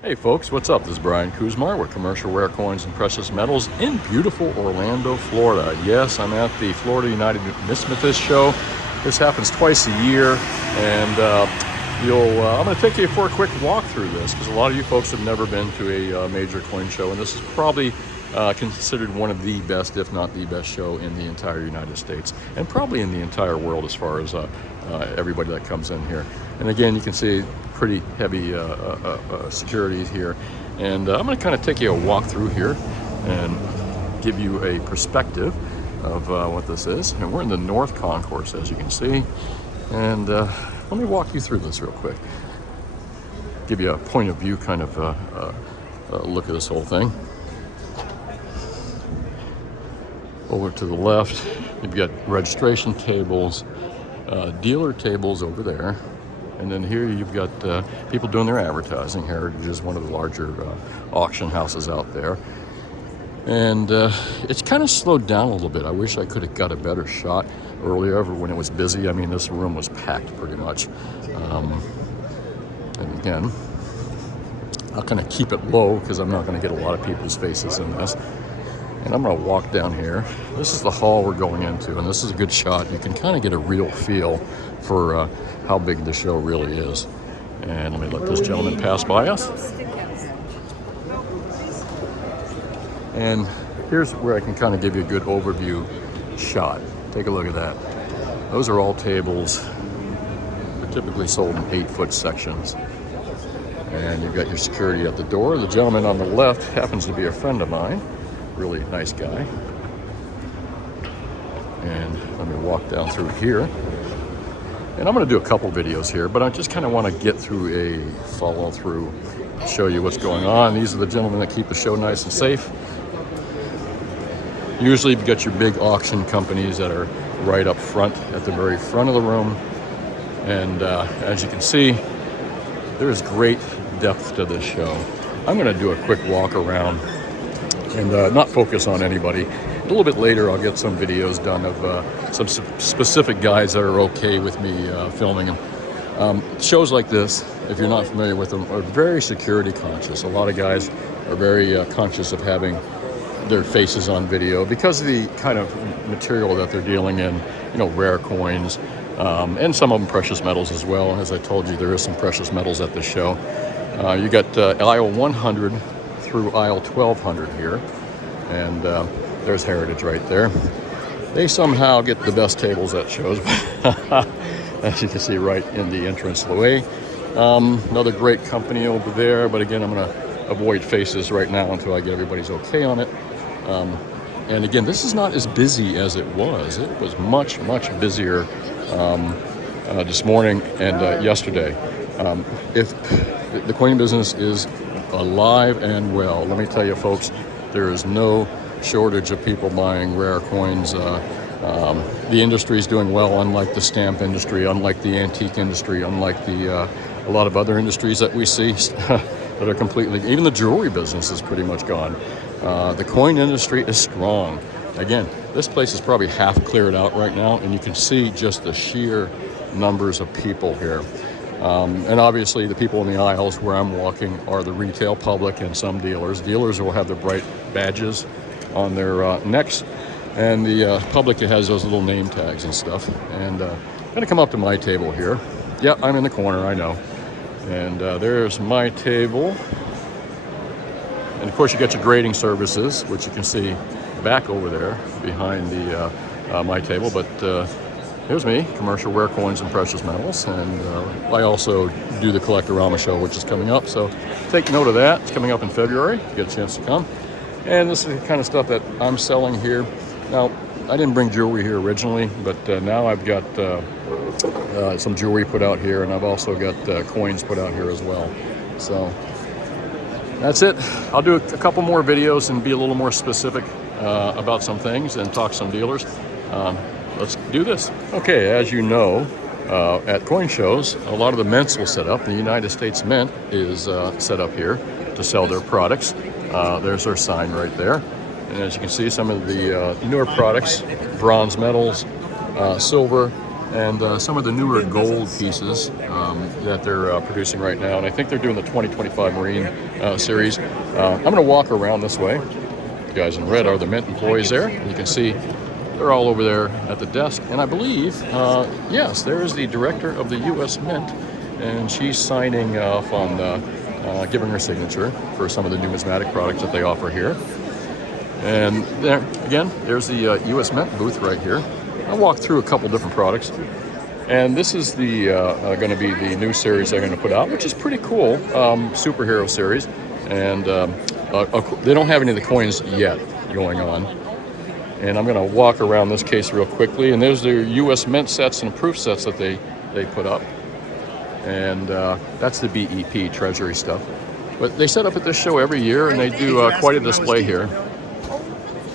Hey folks, what's up? This is Brian Kuzmar with Commercial Rare Coins and Precious Metals in beautiful Orlando, Florida. Yes, I'm at the Florida United Numismatist Show. This happens twice a year, and I'm going to take you for a quick walk through this because a lot of you folks have never been to a major coin show, and this is probably considered one of the best, if not the best show in the entire United States, and probably in the entire world as far as everybody that comes in here. And again, you can see pretty heavy security here, and I'm going to kind of take you a walk through here and give you a perspective of what this is. And we're in the North Concourse, as you can see, and let me walk you through this real quick, give you a point of view kind of look at this whole thing. Over to the left, you've got registration tables, dealer tables over there. And then here you've got people doing their advertising. Heritage is one of the larger auction houses out there. And it's kind of slowed down a little bit. I wish I could have got a better shot earlier when it was busy. I mean, this room was packed pretty much. And again, I'll kind of keep it low because I'm not going to get a lot of people's faces in this. And I'm going to walk down here. This is the hall we're going into, and this is a good shot. You can kind of get a real feel for how big the show really is. And let me let this gentleman pass by us. And here's where I can kind of give you a good overview shot. Take a look at that. Those are all tables. They're typically sold in 8-foot sections. And you've got your security at the door. The gentleman on the left happens to be a friend of mine. Really nice guy. And let me walk down through here. And I'm going to do a couple videos here, but I just kind of want to get through a follow through, show you what's going on. These are the gentlemen that keep the show nice and safe. Usually you've got your big auction companies that are right up front, at the very front of the room. And as you can see, there's great depth to this show. I'm going to do a quick walk around and not focus on anybody. A little bit later, I'll get some videos done of some specific guys that are okay with me filming them. Shows like this, if you're not familiar with them, are very security conscious. A lot of guys are very conscious of having their faces on video because of the kind of material that they're dealing in, you know, rare coins, and some of them precious metals as well. As I told you, there is some precious metals at the show. You got aisle 100 through aisle 1200 here, and there's Heritage right there. They somehow get the best tables at shows, as you can see right in the entranceway. Another great company over there, but again, I'm going to avoid faces right now until I get everybody's okay on it. And again, this is not as busy as it was. It was much, much busier this morning and yesterday. If the coin business is alive and well, let me tell you folks, there is no shortage of people buying rare coins. The industry is doing well, unlike the stamp industry, unlike the antique industry, unlike a lot of other industries that we see that are completely, even the jewelry business is pretty much gone. The coin industry is strong. Again, this place is probably half cleared out right now, and you can see just the sheer numbers of people here. And obviously the people in the aisles where I'm walking are the retail public and some dealers. Dealers will have their bright badges on their necks, and the public has those little name tags and stuff. And I'm going to come up to my table here. Yeah, I'm in the corner, I know. And there's my table. And of course you got your grading services, which you can see back over there behind the my table. But here's me, Commercial Rare Coins and Precious Metals, and I also do the Collectorama show, which is coming up, so take note of that. It's coming up in February, if you get a chance to come. And this is the kind of stuff that I'm selling here. Now, I didn't bring jewelry here originally, but now I've got some jewelry put out here, and I've also got coins put out here as well. So that's it. I'll do a couple more videos and be a little more specific about some things and talk to some dealers. Let's do this. Okay, as you know, at coin shows, a lot of the mints will set up. The United States Mint is set up here to sell their products. There's their sign right there. And as you can see, some of the newer products, bronze metals, silver, and some of the newer gold pieces that they're producing right now. And I think they're doing the 2025 Marine series. I'm going to walk around this way. The guys in red are the Mint employees there. You can see they're all over there at the desk. And I believe, yes, there is the director of the U.S. Mint, and she's signing off on giving her signature for some of the numismatic products that they offer here. And there, again, there's the U.S. Mint booth right here. I'll walk through a couple different products. And this is the going to be the new series they're going to put out, which is pretty cool, superhero series. And they don't have any of the coins yet going on. And I'm going to walk around this case real quickly. And there's their U.S. Mint sets and proof sets that they put up. And that's the BEP Treasury stuff. But they set up at this show every year, and they do quite a display here.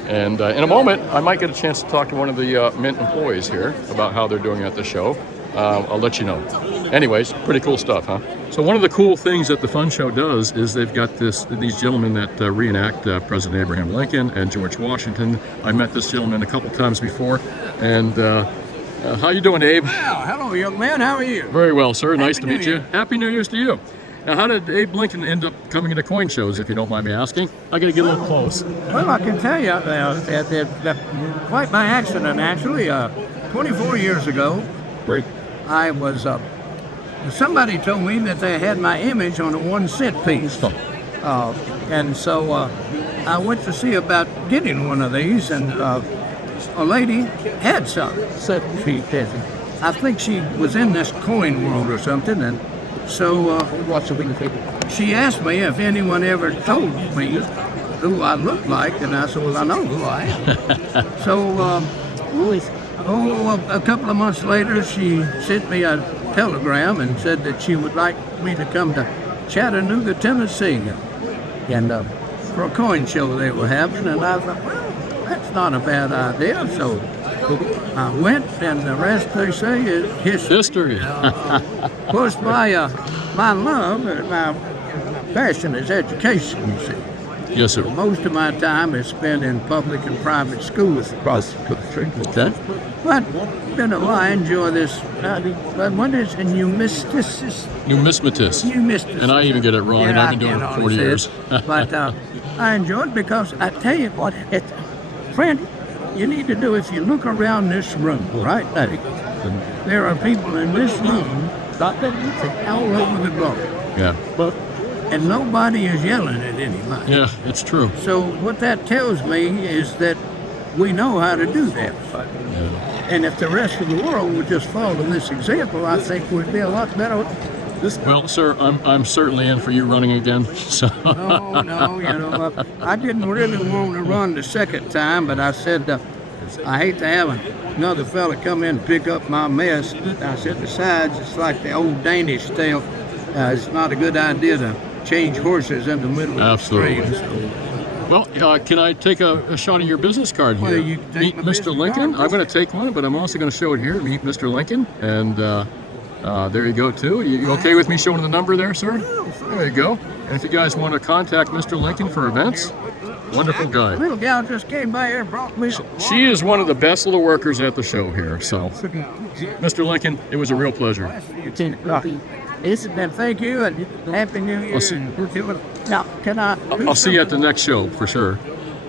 And in a moment, I might get a chance to talk to one of the Mint employees here about how they're doing at the show. I'll let you know. Anyways, pretty cool stuff, huh? So one of the cool things that the Fun Show does is they've got these gentlemen that reenact President Abraham Lincoln and George Washington. I met this gentleman a couple times before. And how you doing, Abe? Well, hello, young man. How are you? Very well, sir. Nice to meet you. Year. Happy New Year's to you. Now, how did Abe Lincoln end up coming into coin shows, if you don't mind me asking? I got to get a little close. Well, I can tell you that quite by accident, actually. 24 years ago, Great. I was, somebody told me that they had my image on a 1 cent piece. And so I went to see about getting one of these, and a lady had some. I think she was in this coin world or something, and so she asked me if anyone ever told me who I looked like, and I said, well, I know who I am. So a couple of months later, she sent me a telegram and said that she would like me to come to Chattanooga, Tennessee, and for a coin show they were having, and I thought, well, that's not a bad idea. So I went, and the rest, they say, is history. Of course, my love and my passion is education, you see. Yes, sir. Most of my time is spent in public and private schools across the country. But, you know, I enjoy this. What is a numismatist? Numismatist. And I even get it wrong, and I've been doing it for 40 years. But I enjoy it because I tell you what, friend, you need to do, if you look around this room right now, there are people in this room all over the globe. Yeah. And nobody is yelling at anybody. Yeah, it's true. So what that tells me is that we know how to do that. And if the rest of the world would just follow this example, I think we'd be a lot better. Well, sir, I'm certainly in for you running again. So. No, you know, I didn't really want to run the second time, but I said, I hate to have another fella come in and pick up my mess. I said, besides, it's like the old Danish tale. It's not a good idea to change horses in the middle of the stream. So. Well, can I take a shot of your business card here? Well, you can take Meet my Mr. Lincoln. I'm going to take one, but I'm also going to show it here. Meet Mr. Lincoln. And there you go, too. You okay with me showing the number there, sir? There you go. And if you guys want to contact Mr. Lincoln for events, wonderful guy. Little gal just came by here and brought me. She is one of the best little workers at the show here. So, Mr. Lincoln, it was a real pleasure. Thank you, and Happy New Year. Now, I'll see you at the next show for sure.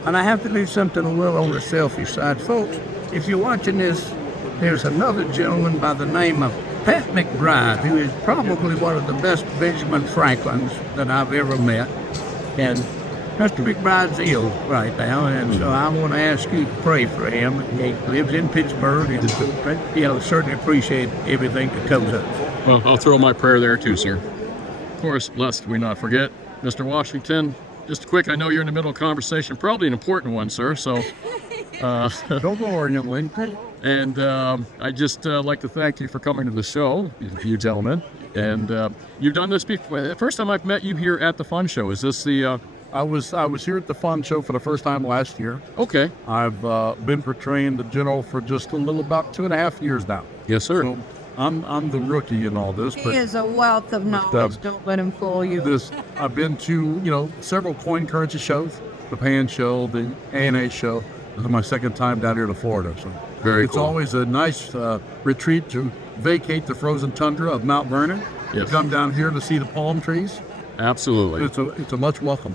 And I have to do something a little on the selfish side. Folks, if you're watching this, there's another gentleman by the name of Pat McBride, who is probably one of the best Benjamin Franklins that I've ever met. And Mr. McBride's ill right now, and so I want to ask you to pray for him. He lives in Pittsburgh, and certainly appreciate everything that comes up. Well, I'll throw my prayer there too, sir. Of course, lest we not forget, Mr. Washington, just quick, I know you're in the middle of a conversation, probably an important one, sir, so... Don't worry, Lincoln. And I'd just like to thank you for coming to the show, you gentlemen. And you've done this before. The first time I've met you here at the Fun Show. Is this the... I was here at the Fun Show for the first time last year. Okay. I've been portraying the general for just about 2.5 years now. Yes, sir. So I'm the rookie in all this. He is a wealth of knowledge. Don't let him fool you. I've been to several coin currency shows, the Pan Show, the ANA Show, This is my second time down here to Florida. So Very it's cool. always a nice retreat to vacate the frozen tundra of Mount Vernon. Yes. Come down here to see the palm trees. Absolutely. It's a much welcome.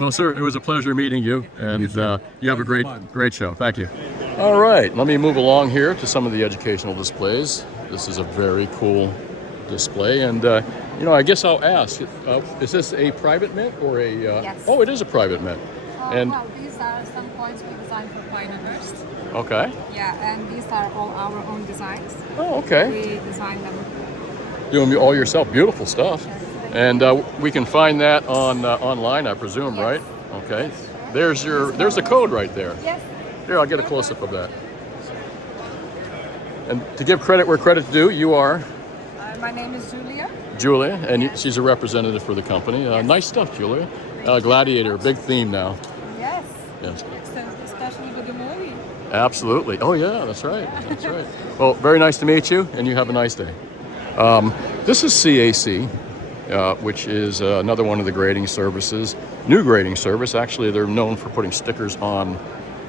Well, sir, it was a pleasure meeting you, and you have a great Fun. show. Thank you. All right, let me move along here to some of the educational displays. This is a very cool display, and I guess I'll ask: is this a private mint or a? Yes. Oh, it is a private mint. And Well, these are some coins we designed for Pinehurst. okay. Yeah, and these are all our own designs. Oh, okay. We designed them. Doing it all yourself. Beautiful stuff. And we can find that on online, I presume, Yes. right? Okay. There's the code right there. Yes. Here, I'll get a close-up of that. And to give credit where credit's due, you are My name is Julia. Julia, and she's a representative for the company. Nice stuff, Julia. Gladiator, big theme now. Yes. Yes. Especially with the movie. Absolutely. Oh, yeah, that's right. That's right. Well, very nice to meet you, and you have a nice day. This is CAC, which is another one of the grading services. New grading service. Actually, they're known for putting stickers on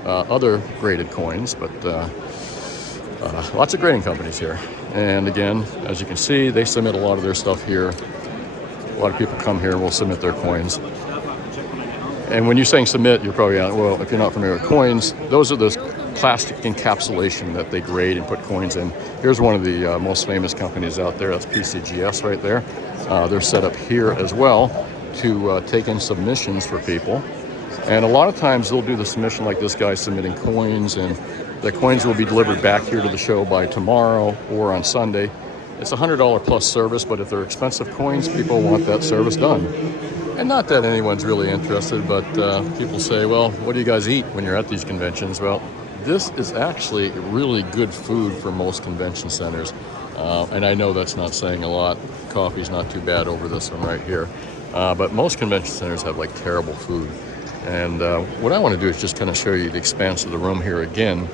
other graded coins, but lots of grading companies here. And again, as you can see, they submit a lot of their stuff here. A lot of people come here and will submit their coins. And when you're saying submit, you're probably, well, if you're not familiar with coins, those are the plastic encapsulation that they grade and put coins in. Here's one of the most famous companies out there. That's PCGS right there. They're set up here as well to take in submissions for people. And a lot of times they'll do the submission like this guy submitting coins, and the coins will be delivered back here to the show by tomorrow or on Sunday. It's a $100 plus service, but if they're expensive coins, people want that service done. And not that anyone's really interested, but people say, well, what do you guys eat when you're at these conventions? Well, this is actually really good food for most convention centers. And I know that's not saying a lot. Coffee's not too bad over this one right here. But most convention centers have like terrible food. And what I want to do is just kind of show you the expanse of the room here again.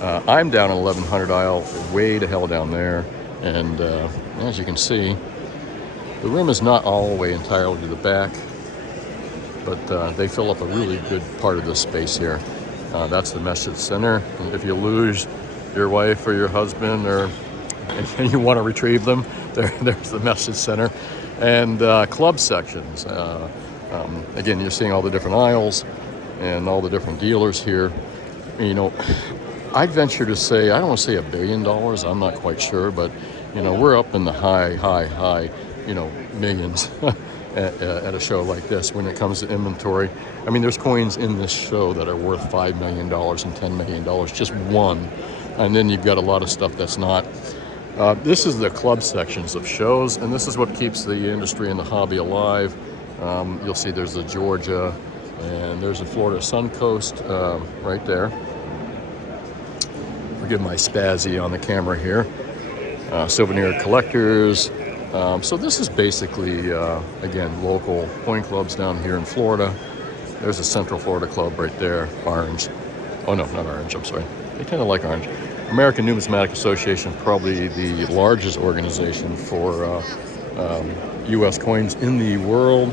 I'm down in 1100 aisle, way to hell down there. And as you can see, the room is not all the way entirely to the back, but they fill up a really good part of this space here. That's the message center. If you lose your wife or your husband and you want to retrieve them, there's the message center. And club sections. Again, you're seeing all the different aisles and all the different dealers here. I'd venture to say, I don't want to say $1 billion, I'm not quite sure, but we're up in the high, millions at a show like this when it comes to inventory. I mean, there's coins in this show that are worth $5 million and $10 million, just one. And then you've got a lot of stuff that's not. This is the club sections of shows, and this is what keeps the industry and the hobby alive. You'll see there's the Georgia, and there's the Florida Suncoast right there. Forgive my spazzy on the camera here. Souvenir collectors. So this is basically, again, local coin clubs down here in Florida. There's a Central Florida club right there, orange. Oh no, not orange, I'm sorry. They tend to like orange. American Numismatic Association, probably the largest organization for U.S. coins in the world.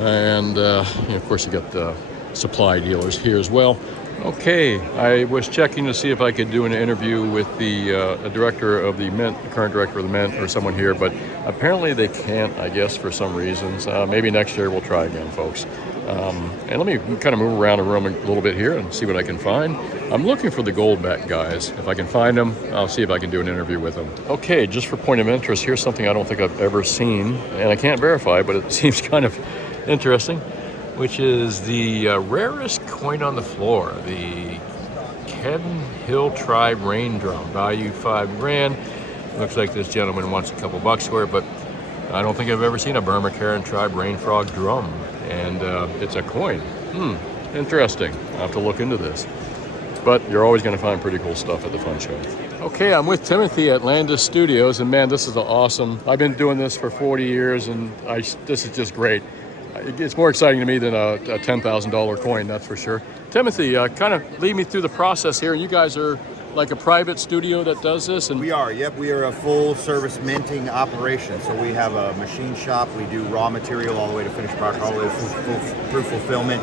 And of course you got the supply dealers here as well. Okay, I was checking to see if I could do an interview with the director of the Mint, the current director of the Mint, or someone here, but apparently they can't, I guess, for some reasons. Maybe next year we'll try again, folks. And let me kind of move around the room a little bit here and see what I can find. I'm looking for the Goldback guys. If I can find them, I'll see if I can do an interview with them. Okay, just for point of interest, here's something I don't think I've ever seen, and I can't verify, but it seems kind of interesting, which is the rarest coin on the floor, the Kedon Hill Tribe Rain Drum, value $5,000. Looks like this gentleman wants a couple bucks for it, but I don't think I've ever seen a Burma Karen Tribe Rain Frog drum, and it's a coin. Interesting. I'll have to look into this. But you're always going to find pretty cool stuff at the fun show. Okay, I'm with Timothy at Landis Studios, and man, this is awesome. I've been doing this for 40 years, and this is just great. It's more exciting to me than a $10,000 coin, that's for sure. Timothy, kind of lead me through the process here. You guys are like a private studio that does this? And we are, yep. We are a full service minting operation. So we have a machine shop. We do raw material all the way to finished product, all the way through fulfillment.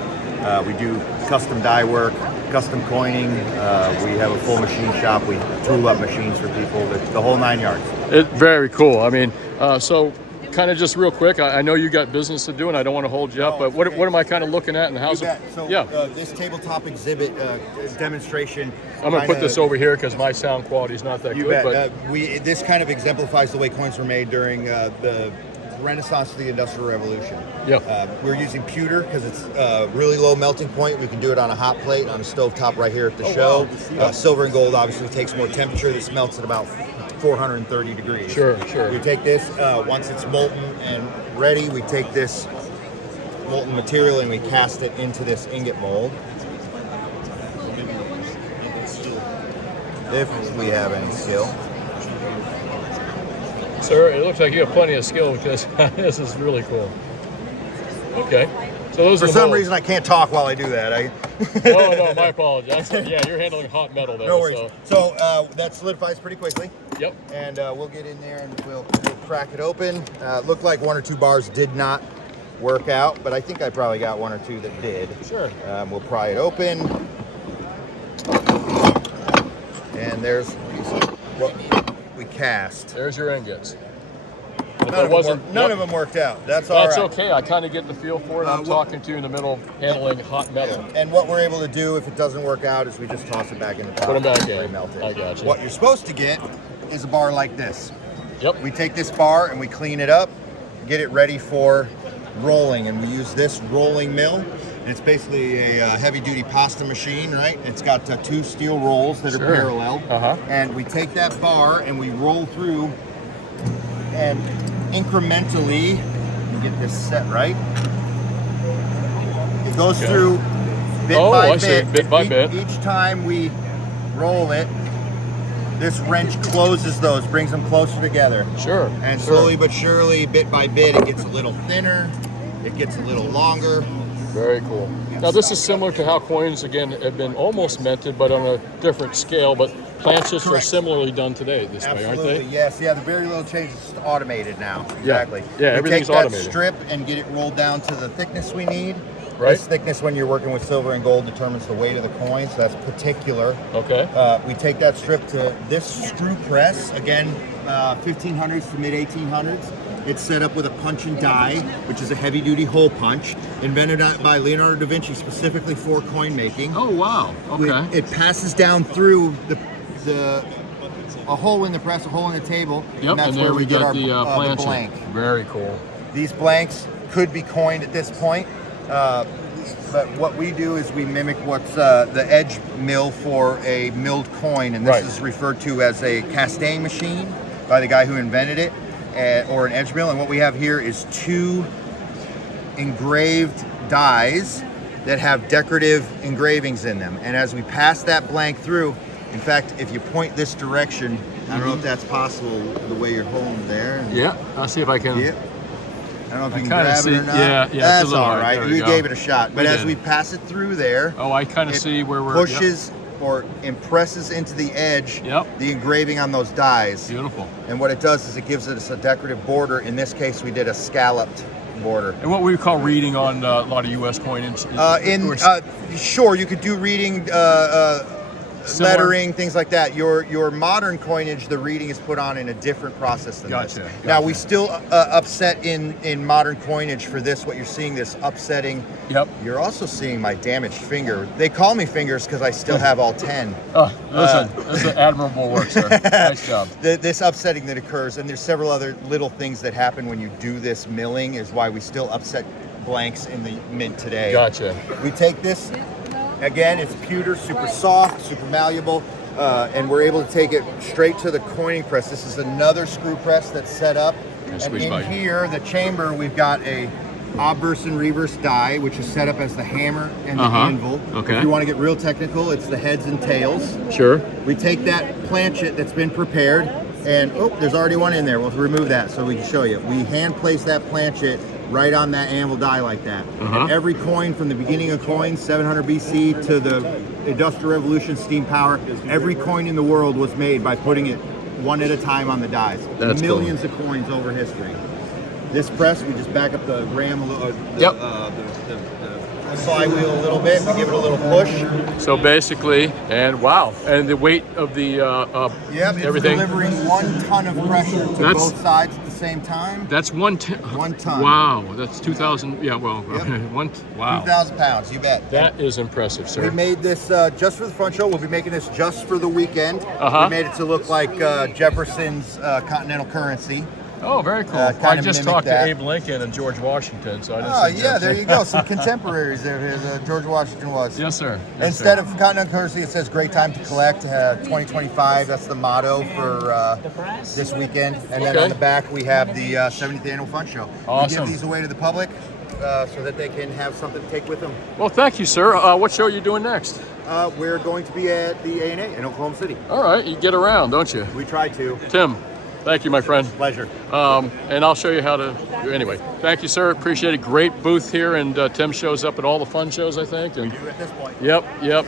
We do custom die work, custom coining. We have a full machine shop. We tool up machines for people, the whole 9 yards. Very cool. I mean, so kind of just real quick, I know you got business to do, and I don't want to hold you up, but what am I kind of looking at, and how's it? So yeah. This tabletop exhibit demonstration. I'm going to put this over here because my sound quality is not that You good. bet. But This kind of exemplifies the way coins were made during the Renaissance to the Industrial Revolution. Yep. We're using pewter because it's really low melting point. We can do it on a hot plate on a stove top right here at the show. Wow. Silver and gold obviously takes more temperature. This melts at about 430 degrees. Sure. We take this, once it's molten and ready, we take this molten material and we cast it into this ingot mold. If we have any skill. Sir, it looks like you have plenty of skill because this is really cool. Okay. So those For are the some molds. reason, I can't talk while I do that. No, my apologies. Yeah, you're handling hot metal there. No worries. So that solidifies pretty quickly. Yep. And we'll get in there and we'll crack it open. Looked like 1 or 2 bars did not work out, but I think I probably got 1 or 2 that did. Sure. We'll pry it open. And there's what we cast. There's your ingots. None of them worked out. That's all right. That's okay. I kind of get the feel for it. I'm talking to you in the middle of handling hot metal. And what we're able to do if it doesn't work out is we just toss it back in the pot. Put 'em back in. Remelt it. I got you. What you're supposed to get is a bar like this. Yep. We take this bar and we clean it up, get it ready for rolling, and we use this rolling mill. And it's basically a heavy-duty pasta machine, right? It's got 2 steel rolls that are parallel. And we take that bar and we roll through and incrementally, let me get this set right. It goes through bit by bit. Each time we roll it, this wrench closes those, brings them closer together. Sure. And slowly but surely, bit by bit, it gets a little thinner, it gets a little longer. Very cool. Now this is similar to how coins, again, have been almost minted, but on a different scale, but planches are similarly done today this way, aren't they? Yes. Yeah, the very little change is automated now. Exactly. Yeah, everything's we take automated. that strip and get it rolled down to the thickness we need. Right. This thickness when you're working with silver and gold determines the weight of the coin, so that's particular. Okay. We take that strip to this screw press, again, 1500s to mid-1800s. It's set up with a punch and die, which is a heavy-duty hole punch, invented by Leonardo da Vinci specifically for coin making. Oh, wow. Okay. It passes down through a hole in the press, a hole in the table, Yep, and that's there where we get our the the blank. Very cool. These blanks could be coined at this point, but what we do is we mimic what's the edge mill for a milled coin, and this is referred to as a casting machine by the guy who invented it, or an edge mill. And what we have here is 2 engraved dies that have decorative engravings in them. And as we pass that blank through, in fact, if you point this direction, I don't know if that's possible the way you're holding there. Yeah, I'll see if I can. Yep. I don't know if you can kinda grab see- it or not. yeah, That's it's a little all hard. right. There we You go. gave it a shot. But We as did. we pass it through there, Oh, I kind of see where we're... pushes or impresses into the edge the engraving on those dies. Beautiful. And what it does is it gives it a decorative border. In this case, we did a scalloped border. And what we call reading on a lot of U.S. coinage? Sure, you could do reading, Similar. lettering, things like that. Your modern coinage, the reading is put on in a different process than this. Now we still upset in modern coinage for this. What you're seeing, this upsetting. Yep. You're also seeing my damaged finger. They call me fingers because I still have all 10. Oh, listen, this is admirable work, sir. Nice job. This upsetting that occurs, and there's several other little things that happen when you do this milling, is why we still upset blanks in the mint today. Gotcha. We take this. Again, it's pewter, super soft, super malleable, and we're able to take it straight to the coining press. This is another screw press that's set up. And in here, the chamber, we've got a obverse and reverse die, which is set up as the hammer and the anvil. Okay. If you want to get real technical, it's the heads and tails. Sure. We take that planchet that's been prepared, and there's already one in there. We'll remove that so we can show you. We hand place that planchet right on that anvil die like that. And every coin from the beginning of coins, 700 BC to the Industrial Revolution, steam power, every coin in the world was made by putting it one at a time on the dies. That's Millions of coins over history. This press, we just back up the ram a little, the the flywheel a little bit. We give it a little push. So basically, and wow, and the weight of the Yep, it's everything. delivering 1 ton of pressure to both sides at the same time. That's 1 ton. 1 ton. Wow, that's 2,000. Yeah, well, wow. 2,000 pounds, you bet. That is impressive, sir. We made this just for the front show. We'll be making this just for the weekend. Uh-huh. We made it to look like Jefferson's continental currency. Oh, very cool. Kind I of just mimic talked that. to Abe Lincoln and George Washington, so I didn't Oh, see yeah, that. there you go. Some contemporaries there. George Washington was. Yes, sir. Yes, Instead sir. of continental currency, it says great time to collect, 2025. That's the motto for this weekend. And then Okay. on the back, we have the 70th Annual Fun Show. Awesome. We give these away to the public so that they can have something to take with them. Well, thank you, sir. What show are you doing next? We're going to be at the A&A in Oklahoma City. All right, you get around, don't you? We try to. Tim, thank you, my friend. Pleasure. And I'll show you how to do anyway. Thank you, sir. Appreciate it. Great booth here, and Tim shows up at all the fun shows, I think. And, You at this point. Yep.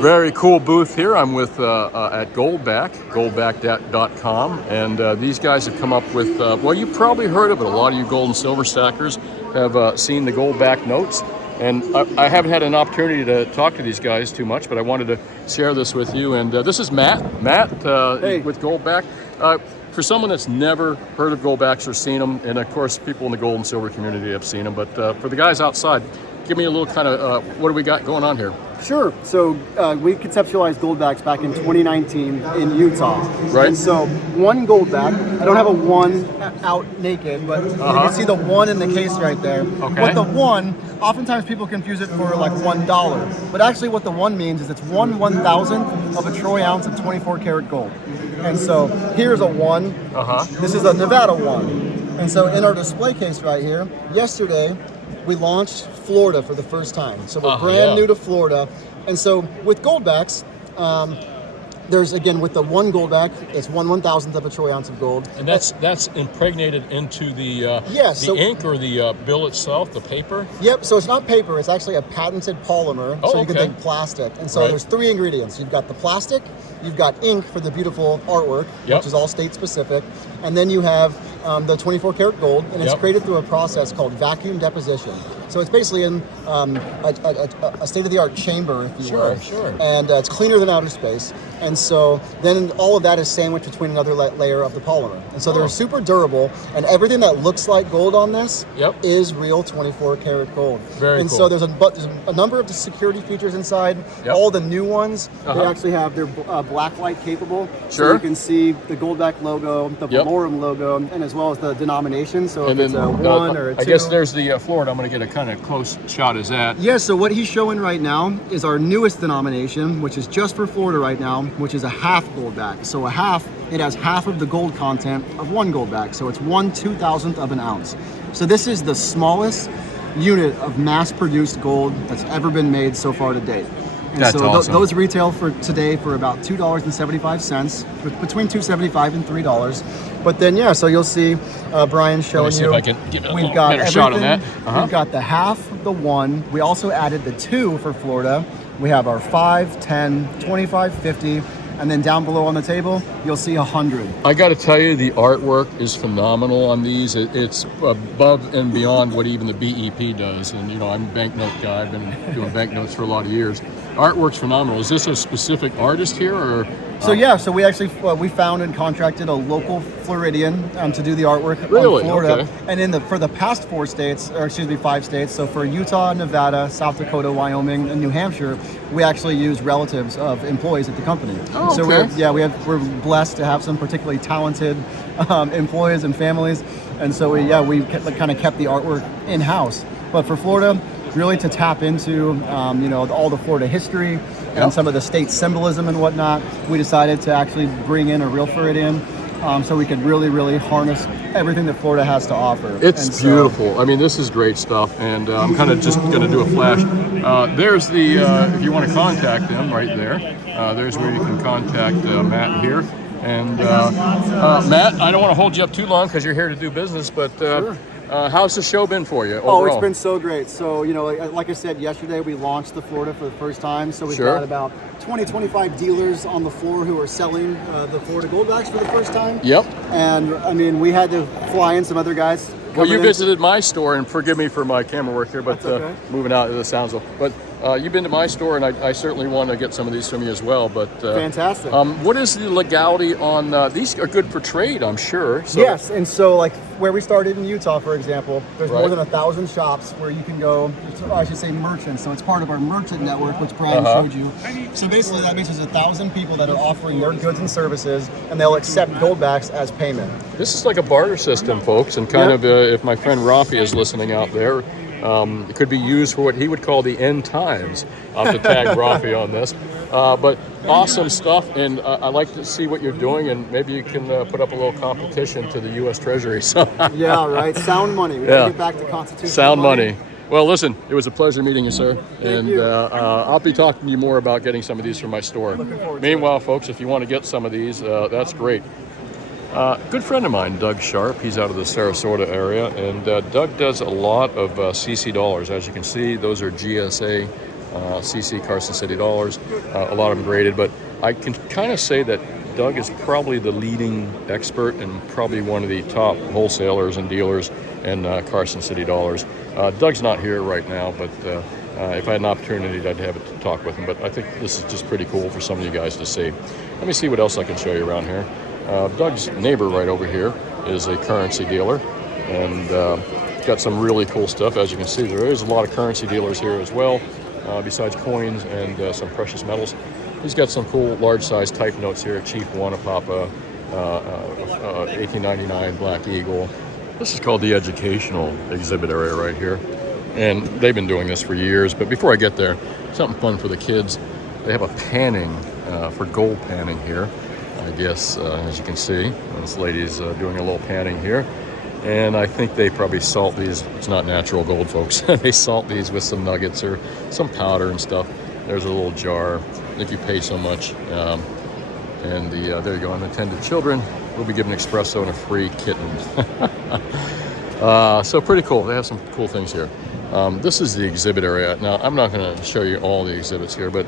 Very cool booth here. I'm with at Goldback, goldback.com, and these guys have come up with, well, you probably heard of it. A lot of you gold and silver stackers have seen the Goldback notes. And I haven't had an opportunity to talk to these guys too much, but I wanted to share this with you. And this is Matt. Hey. With Goldback. For someone that's never heard of Goldbacks or seen them, and of course people in the gold and silver community have seen them, but for the guys outside, give me a little kind of what do we got going on here? Sure. So we conceptualized Goldbacks back in 2019 in Utah. Right. And so one Goldback, I don't have a one out naked, but you can see the one in the case right there. Okay. What the one, oftentimes people confuse it for like $1. But actually what the one means is it's 1/1000th of a troy ounce of 24 karat gold. And so here's a one. This is a Nevada one. And so in our display case right here, yesterday, we launched Florida for the first time. So we're brand new to Florida. And so with Goldbacks, there's, again, with the one Goldback, it's 1/1000th of a troy ounce of gold. And that's impregnated into the so- ink or the bill itself, the paper? Yep, so it's not paper, it's actually a patented polymer, so you can okay. think plastic. And so Right. there's 3 ingredients. You've got the plastic, you've got ink for the beautiful artwork, Yep. which is all state specific, and then you have the 24 karat gold, and it's Yep. created through a process called vacuum deposition. So it's basically in a state-of-the-art chamber, if you will. Sure. And it's cleaner than outer space. And so then all of that is sandwiched between another layer of the polymer. And so they're super durable, and everything that looks like gold on this Yep. is real 24 karat gold. Very and cool. so there's a number of the security features inside. Yep. All the new ones, Uh-huh. they actually have their black light capable. So Sure. you can see the Goldback logo, the Yep. Valorum logo, and as well as the denomination. So And if it's then a 1 or a 2. I guess there's the Florida. I'm going to get a kind of close shot as that. Yeah, so what he's showing right now is our newest denomination, which is just for Florida right now, which is a half Goldback. So a half, it has half of the gold content of one Goldback. So it's 1/2000th of an ounce. So this is the smallest unit of mass-produced gold that's ever been made so far to date. And That's so awesome. those retail for today for about $2.75, between $2.75 and $3. But then, yeah, so you'll see Brian showing see you. if I can get a we've little got better shot on everything. that. We've got the half, the 1. We also added the 2 for Florida. We have our 5, 10, 25, 50. And then down below on the table, you'll see 100. I got to tell you, the artwork is phenomenal on these. It's above and beyond what even the BEP does. And, you know, I'm a banknote guy. I've been doing banknotes for a lot of years. Artwork's phenomenal. Is this a specific artist here, or? So yeah, so we actually we found and contracted a local Floridian to do the artwork Really? on Florida. Okay. And for the past 5 states, so for Utah, Nevada, South Dakota, Wyoming, and New Hampshire, we actually use relatives of employees at the company. Oh, So okay. we're blessed to have some particularly talented employees and families, and so we kind of kept the artwork in house. But for Florida, really to tap into all the Florida history and some of the state symbolism and whatnot, we decided to actually bring in a real Floridian so we could really harness everything that Florida has to offer. It's And so- beautiful. I mean, this is great stuff, and I'm kind of just going to do a flash. There's the, if you want to contact them right there, there's where you can contact Matt here. And Matt, I don't want to hold you up too long because you're here to do business, but how's the show been for you overall? Oh, it's been so great. So, like I said, yesterday we launched the Florida for the first time. So we've Sure. got about 25 dealers on the floor who are selling the Florida Goldbacks for the first time. Yep. And I mean, we had to fly in some other guys Well, you in. visited my store, and forgive me for my camera work here, but That's okay. moving out of the sounds of. But you've been to my store, and I certainly want to get some of these from you as well. But Fantastic. What is the legality on these? Are good for trade, I'm sure. So, Yes, and so like where we started in Utah, for example, there's more Right. than 1,000 shops where you can go, or I should say merchants, so it's part of our merchant network, which Brian showed you. So basically that means there's 1,000 people that are offering their goods and services, and they'll accept Goldbacks as payment. This is like a barter system, folks, and kind Yep. of if my friend Rafi is listening out there, it could be used for what he would call the end times. I'll have to tag Rafi on this. But awesome stuff, and I like to see what you're doing, and maybe you can put up a little competition to the U.S. Treasury. So Yeah, right. Sound money. We Yeah. gotta get back to constitutional sound money. Well, listen, it was a pleasure meeting you, sir. And you. I'll be talking to you more about getting some of these from my store. forward to Meanwhile, folks, if you want to get some of these, that's great. Good friend of mine, Doug Sharp, he's out of the Sarasota area, and Doug does a lot of CC dollars. As you can see, those are GSA CC Carson City dollars, a lot of them graded, but I can kind of say that Doug is probably the leading expert and probably one of the top wholesalers and dealers in Carson City dollars. Doug's not here right now, but if I had an opportunity, I'd have it to talk with him. But I think this is just pretty cool for some of you guys to see. Let me see what else I can show you around here. Doug's neighbor right over here is a currency dealer, and got some really cool stuff. As you can see, there is a lot of currency dealers here as well, besides coins and some precious metals. He's got some cool large-size type notes here, Chief Wanapapa, 1899 Black Eagle. This is called the educational exhibit area right here, and they've been doing this for years. But before I get there, something fun for the kids. They have a panning for gold panning here. I guess, as you can see, this lady's doing a little panning here. And I think they probably salt these. It's not natural gold, folks. They salt these with some nuggets or some powder and stuff. There's a little jar. I think you pay so much. And there you go, unattended children will be given espresso and a free kitten. So pretty cool. They have some cool things here. This is the exhibit area. Now, I'm not going to show you all the exhibits here, but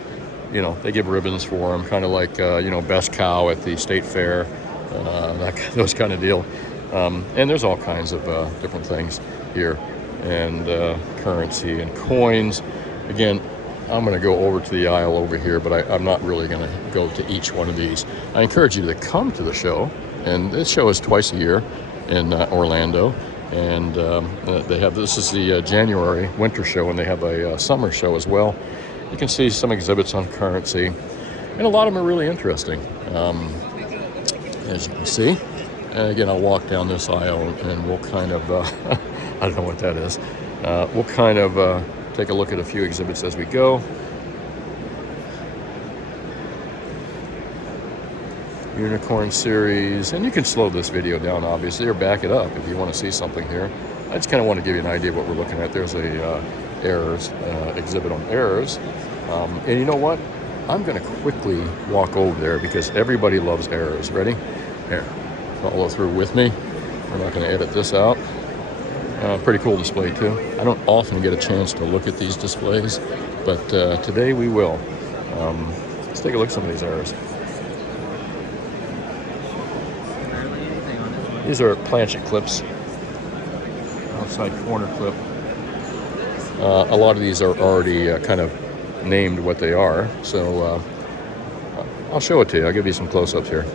you know, they give ribbons for them, kind of like, you know, best cow at the state fair, those kind of deal. And there's all kinds of different things here, and currency and coins. Again, I'm going to go over to the aisle over here, but I'm not really going to go to each one of these. I encourage you to come to the show, and this show is twice a year in Orlando. And they have, this is the January winter show, and they have a summer show as well. You can see some exhibits on currency, and a lot of them are really interesting, as you can see. And again, I'll walk down this aisle, and we'll kind of, I don't know what that is. We'll kind of take a look at a few exhibits as we go. Unicorn series, and you can slow this video down, obviously, or back it up if you want to see something here. I just kind of want to give you an idea of what we're looking at. There's a errors exhibit on errors, and you know what? I'm going to quickly walk over there because everybody loves errors. Ready? Here, follow through with me. We're not going to edit this out. Pretty cool display too. I don't often get a chance to look at these displays, but today we will. Let's take a look at some of these errors. These are planchet clips, outside corner clip. A lot of these are already kind of named what they are, so I'll show it to you. I'll give you some close-ups here.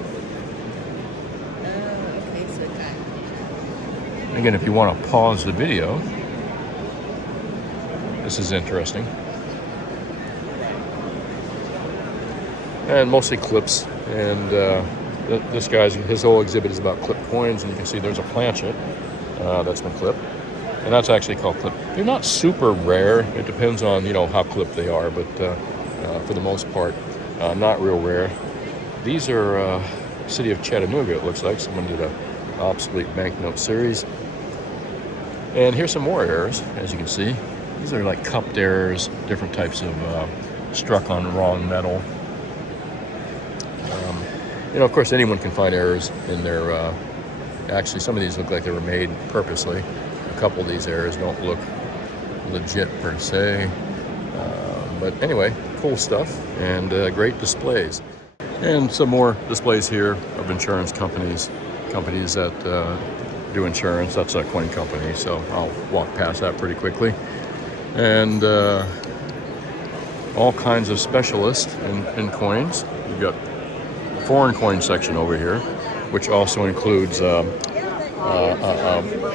Again, if you want to pause the video, this is interesting. And mostly clips, and this guy's, his whole exhibit is about clip coins, and you can see there's a planchet that's been clipped, and that's actually called clip. They're not super rare. It depends on, you know, how clipped they are, but for the most part, not real rare. These are City of Chattanooga, it looks like. Someone did a obsolete banknote series. And here's some more errors, as you can see. These are like cupped errors, different types of struck on wrong metal. You know, of course, anyone can find errors in their, actually, some of these look like they were made purposely. A couple of these errors don't look legit per se. But anyway, cool stuff and great displays. And some more displays here of insurance companies that do insurance. That's a coin company, so I'll walk past that pretty quickly. And all kinds of specialists in coins. You've got a foreign coin section over here, which also includes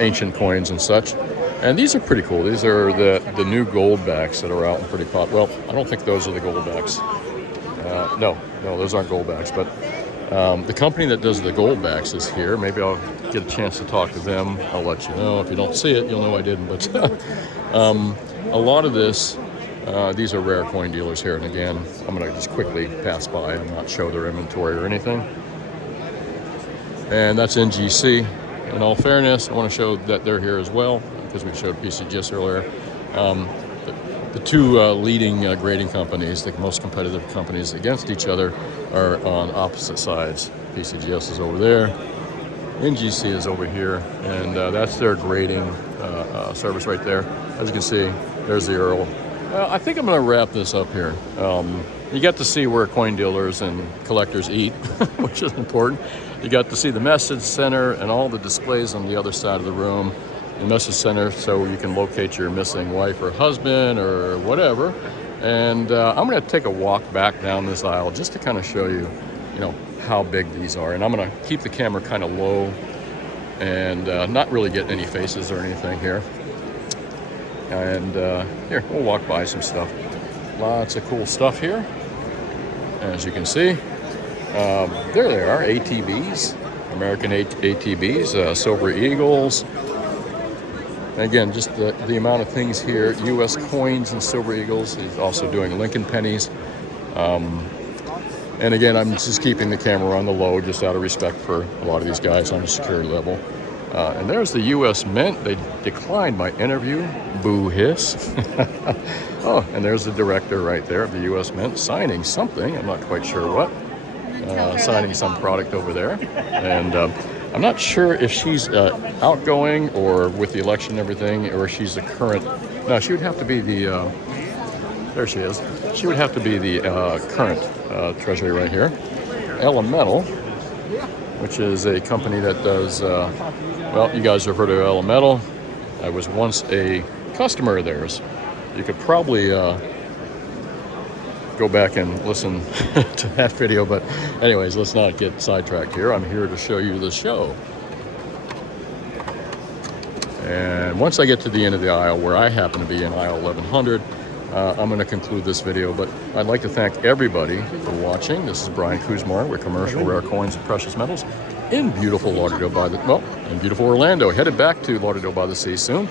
ancient coins and such. And these are pretty cool. These are the new Goldbacks that are out and pretty pop. Well, I don't think those are the Goldbacks. No, those aren't Goldbacks. But the company that does the Goldbacks is here. Maybe I'll get a chance to talk to them. I'll let you know. If you don't see it, you'll know I didn't. But a lot of this, these are rare coin dealers here. And again, I'm going to just quickly pass by and not show their inventory or anything. And that's NGC. In all fairness, I want to show that they're here as well, because we showed PCGS earlier. The two leading grading companies, the most competitive companies against each other, are on opposite sides. PCGS is over there, NGC is over here, and that's their grading service right there. As you can see, there's the Earl. I think I'm going to wrap this up here. You get to see where coin dealers and collectors eat, which is important. You got to see the message center and all the displays on the other side of the room. The message center, so you can locate your missing wife or husband or whatever. And I'm going to take a walk back down this aisle just to kind of show you, how big these are. And I'm going to keep the camera kind of low and not really get any faces or anything here. And here, we'll walk by some stuff. Lots of cool stuff here. As you can see, there they are, ATBs, American ATBs, Silver Eagles. Again, just the amount of things here, U.S. coins and Silver Eagles. He's also doing Lincoln pennies. And again, I'm just keeping the camera on the low just out of respect for a lot of these guys on the security level. And there's the U.S. Mint. They declined my interview. Boo hiss. Oh, and there's the director right there of the U.S. Mint signing something. I'm not quite sure what. Signing some product over there. And I'm not sure if she's outgoing or with the election and everything, or she's the current. No, she would have to be the. There she is. She would have to be the current treasury right here. Elemental, which is a company that does. Well, you guys have heard of Elemental. I was once a customer of theirs. You could probably go back and listen to that video, but anyways, let's not get sidetracked here. I'm here to show you the show. And once I get to the end of the aisle, where I happen to be in aisle 1100, I'm going to conclude this video. But I'd like to thank everybody for watching. This is Brian Kuzmar with Commercial Rare Coins and Precious Metals in beautiful Lauderdale by the, well, in beautiful Orlando. Headed back to Lauderdale by the Sea soon,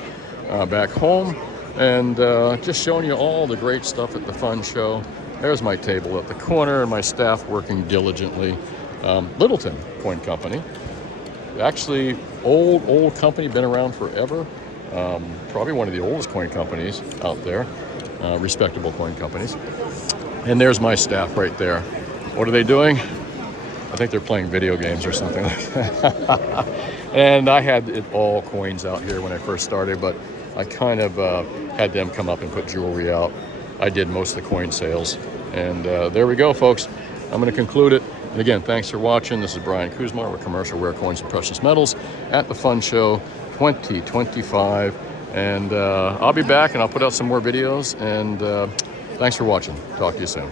back home, and just showing you all the great stuff at the fun show. There's my table at the corner and my staff working diligently. Littleton Coin Company. Actually, old company, been around forever. Probably one of the oldest coin companies out there. Respectable coin companies. And there's my staff right there. What are they doing? I think they're playing video games or something like that. And I had it all coins out here when I first started, but I kind of had them come up and put jewelry out. I did most of the coin sales. And there we go, folks. I'm going to conclude it. And again, thanks for watching. This is Brian Kuzmar with Commercial Rare Coins and Precious Metals at the Fun Show 2025. And I'll be back and I'll put out some more videos. And thanks for watching. Talk to you soon.